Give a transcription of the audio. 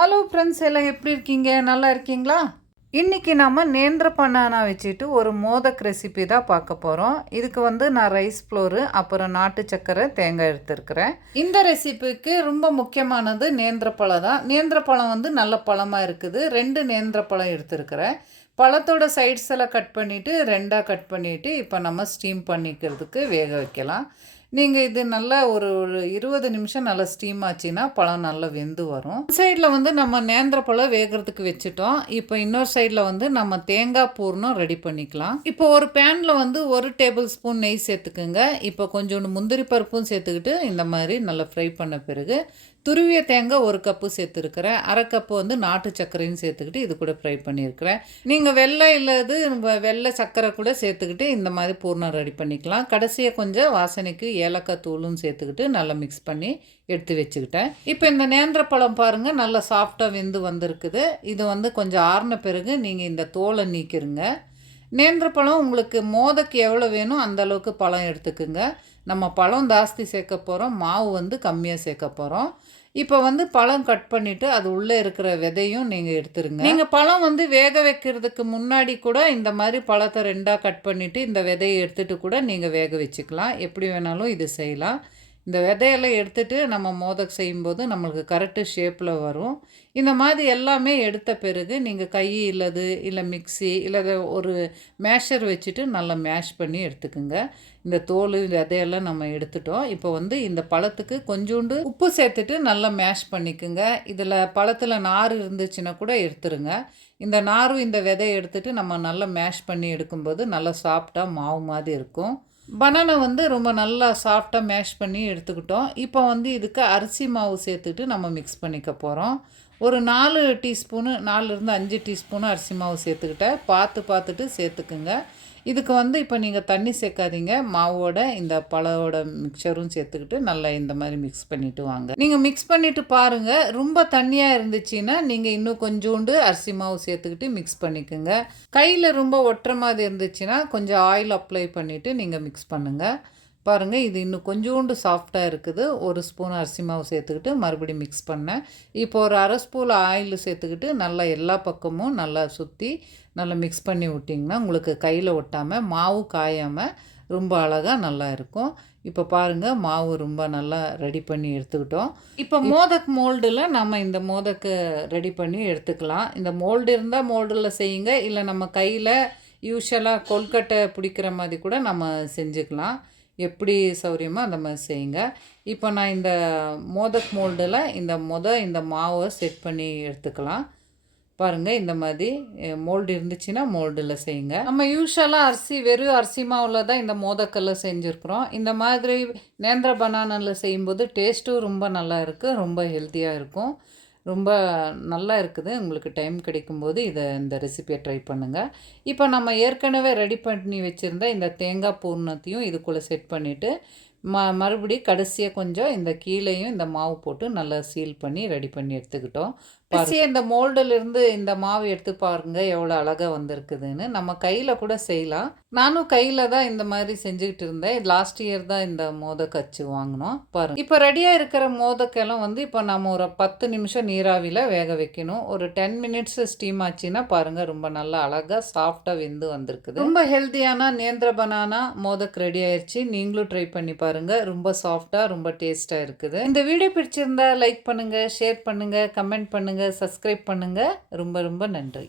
Hello friends, எல்லாம் எப்படி இருக்கீங்க? நல்லா இருக்கீங்களா? இன்றைக்கி நம்ம நேந்திர பனானா வச்சுட்டு ஒரு மோதக் ரெசிபி தான் பார்க்க போகிறோம். இதுக்கு நான் ரைஸ் ஃப்ளோரு, அப்புறம் நாட்டு சக்கரை, தேங்காய் எடுத்துருக்கிறேன். இந்த ரெசிபிக்கு ரொம்ப முக்கியமானது நேந்திர பழம் தான். நேந்திர பழம் நல்ல பழமாக இருக்குது. 2 நேந்திர பழம் எடுத்துருக்கிறேன். பழத்தோட சைட்ஸ் எல்லாம் கட் பண்ணிவிட்டு 2ஆக கட் பண்ணிவிட்டு இப்போ நம்ம ஸ்டீம் பண்ணிக்கிறதுக்கு வேக வைக்கலாம். நீங்கள் இது நல்லா ஒரு 20 நிமிஷம் நல்லா ஸ்டீம் ஆச்சுன்னா பழம் நல்லா வெந்து வரும். சைடில் நம்ம நேந்திர பழம் வேகிறதுக்கு வச்சுட்டோம். இப்போ இன்னொரு சைடில் நம்ம தேங்காய் பூர்ணம் ரெடி பண்ணிக்கலாம். இப்போ ஒரு பேனில் 1 டேபிள் ஸ்பூன் நெய் சேர்த்துக்குங்க. இப்போ கொஞ்சோண்டு முந்திரி பருப்பும் சேர்த்துக்கிட்டு இந்த மாதிரி நல்லா ஃப்ரை பண்ண பிறகு துருவிய தேங்காய் 1 கப்பு சேர்த்துருக்கிறேன். 1/2 கப்பு நாட்டு சர்க்கரையும் சேர்த்துக்கிட்டு இது கூட ஃப்ரை பண்ணியிருக்கிறேன். நீங்கள் வெள்ளை இல்லது வெள்ளை சர்க்கரை கூட சேர்த்துக்கிட்டு இந்த மாதிரி பூர்ணம் ரெடி பண்ணிக்கலாம். கடைசியாக கொஞ்சம் வாசனைக்கு ஏலக்காய் தூளும் சேர்த்துக்கிட்டு நல்லா மிக்ஸ் பண்ணி எடுத்து வச்சுக்கிட்டேன். இப்போ இந்த நேந்திர பழம் பாருங்கள் நல்லா சாஃப்டாக வெந்து வந்திருக்குது. இது கொஞ்சம் ஆறின பிறகு நீங்கள் இந்த தோலை நீக்கிருங்க. நேந்திர பழம் உங்களுக்கு மோதக்கு எவ்வளோ வேணும் அந்த அளவுக்கு பழம் எடுத்துக்குங்க. நம்ம பழம் ஜாஸ்தி சேர்க்க போகிறோம், மாவு கம்மியாக சேர்க்க போகிறோம். இப்போ பழம் கட் பண்ணிவிட்டு அது உள்ளே இருக்கிற விதையும் நீங்கள் எடுத்துருங்க. நீங்கள் பழம் வேக வைக்கிறதுக்கு முன்னாடி கூட இந்த மாதிரி பழத்தை 2ஆக கட் பண்ணிவிட்டு இந்த விதையை எடுத்துகிட்டு கூட நீங்கள் வேக வச்சுக்கலாம். எப்படி வேணாலும் இது செய்யலாம். இந்த விதையெல்லாம் எடுத்துகிட்டு நம்ம மோதக் செய்யும்போது நம்மளுக்கு கரெக்டு ஷேப்பில் வரும். இந்த மாதிரி எல்லாமே எடுத்த பிறகு நீங்கள் கை இல்லை மிக்ஸி இல்லை ஒரு மேஷர் வச்சுட்டு நல்லா மேஷ் பண்ணி எடுத்துக்குங்க. இந்த தோல் விதையெல்லாம் நம்ம எடுத்துட்டோம். இப்போ இந்த பழத்துக்கு கொஞ்சோண்டு உப்பு சேர்த்துட்டு நல்லா மேஷ் பண்ணிக்குங்க. இதில் பழத்தில் நார் இருந்துச்சுன்னா கூட எடுத்துருங்க. இந்த நாரும் இந்த விதையை எடுத்துகிட்டு நம்ம நல்லா மேஷ் பண்ணி எடுக்கும்போது நல்லா சாஃப்டாக மாவு மாதிரி இருக்கும். பனானா ரொம்ப நல்லா சாஃப்டாக மேஷ் பண்ணி எடுத்துக்கிட்டோம். இப்போ இதுக்கு அரிசி மாவு சேர்த்துட்டு நம்ம மிக்ஸ் பண்ணிக்க போகிறோம். ஒரு 4 டீஸ்பூனு 4லேருந்து 5 டீஸ்பூனு அரிசி மாவு சேர்த்துக்கிட்டேன். பார்த்துட்டு சேர்த்துக்குங்க. இதுக்கு இப்போ நீங்கள் தண்ணி சேர்க்காதீங்க. மாவோட இந்த பழவோட மிக்சரும் சேர்த்துக்கிட்டு நல்லா இந்த மாதிரி மிக்ஸ் பண்ணிவிட்டு வாங்க. நீங்கள் மிக்ஸ் பண்ணிவிட்டு பாருங்கள். ரொம்ப தண்ணியாக இருந்துச்சுன்னா நீங்கள் இன்னும் கொஞ்சோண்டு அரிசி மாவு சேர்த்துக்கிட்டு மிக்ஸ் பண்ணிக்கோங்க. கையில் ரொம்ப ஒட்டுற மாதிரி இருந்துச்சுன்னா கொஞ்சம் ஆயில் அப்ளை பண்ணிவிட்டு நீங்கள் மிக்ஸ் பண்ணுங்கள். பாருங்கள், இது இன்னும் கொஞ்சோண்டு சாஃப்டாக இருக்குது. 1 ஸ்பூன் அரிசி மாவு சேர்த்துக்கிட்டு மறுபடியும் மிக்ஸ் பண்ணேன். இப்போ ஒரு 1/2 ஸ்பூன் ஆயில் சேர்த்துக்கிட்டு நல்லா எல்லா பக்கமும் நல்லா சுற்றி நல்லா மிக்ஸ் பண்ணி விட்டிங்கன்னா உங்களுக்கு கையில் ஒட்டாமல் மாவு காயாமல் ரொம்ப அழகாக நல்லா இருக்கும். இப்போ பாருங்கள், மாவு ரொம்ப நல்லா ரெடி பண்ணி எடுத்துக்கிட்டோம். இப்போ மோதக் மோல்டில் நம்ம இந்த மோதக்கு ரெடி பண்ணி எடுத்துக்கலாம். இந்த மோல்டு இருந்தால் மோல்டில் செய்யுங்க. இல்லை நம்ம கையில் யூஷுவலாக கொல்கட்டை பிடிக்கிற மாதிரி கூட நம்ம செஞ்சுக்கலாம். எப்படி சௌரியமோ அந்த மாதிரி செய்யுங்க. இப்போ நான் இந்த மோதக் மோல்டில் இந்த மாவை செட் பண்ணி எடுத்துக்கலாம். பாருங்கள், இந்த மாதிரி மோல்டு இருந்துச்சுன்னா மோல்டில் செய்யுங்க. நம்ம யூஷுவலாக வெறும் அரிசி மாவில் தான் இந்த மோதக்கெல்லாம் செஞ்சுருக்குறோம். இந்த மாதிரி நேந்திர பனானாவில் செய்யும்போது டேஸ்ட்டும் ரொம்ப நல்லா இருக்குது, ரொம்ப ஹெல்த்தியாக இருக்கும். ரொம்ப நல்லா இருக்குது. உங்களுக்கு டைம் கிடைக்கும்போது இந்த ரெசிபியை ட்ரை பண்ணுங்கள். இப்போ நம்ம ஏற்கனவே ரெடி பண்ணி வச்சுருந்த இந்த தேங்காய் பூர்ணத்தையும் இதுக்குள்ளே செட் பண்ணிவிட்டு மறுபடியும் கடைசியாக கொஞ்சம் இந்த கீழேயும் இந்த மாவு போட்டு நல்லா சீல் பண்ணி ரெடி பண்ணி எடுத்துக்கிட்டோம். கடைசியாக இந்த மோல்டிலிருந்து இந்த மாவு எடுத்து பாருங்கள் எவ்வளோ அழகாக வந்திருக்குதுன்னு. நம்ம கையில் கூட செய்யலாம். நானும் கையில் தான் இந்த மாதிரி செஞ்சுக்கிட்டு இருந்தேன். லாஸ்ட் இயர் தான் இந்த மோதக் அச்சு வாங்கினோம். பாருங்கள், இப்போ ரெடியாக இருக்கிற மோதக்கெல்லாம் இப்போ நம்ம ஒரு 10 நிமிஷம் நீராவியில் வேக வைக்கணும். ஒரு 10 மினிட்ஸ் ஸ்டீம் ஆச்சுன்னா பாருங்கள் ரொம்ப நல்லா அழகாக சாஃப்டாக வெந்து வந்திருக்குது. ரொம்ப ஹெல்த்தியான நேந்திர பனானா மோதக் ரெடி ஆயிடுச்சு. நீங்களும் ட்ரை பண்ணி பாருங்கள். ரொம்ப சாஃப்டாக ரொம்ப டேஸ்ட்டாக இருக்குது. இந்த வீடியோ பிடிச்சிருந்தா லைக் பண்ணுங்கள், ஷேர் பண்ணுங்கள், கமெண்ட் பண்ணுங்கள், சப்ஸ்கிரைப் பண்ணுங்கள். ரொம்ப ரொம்ப நன்றி.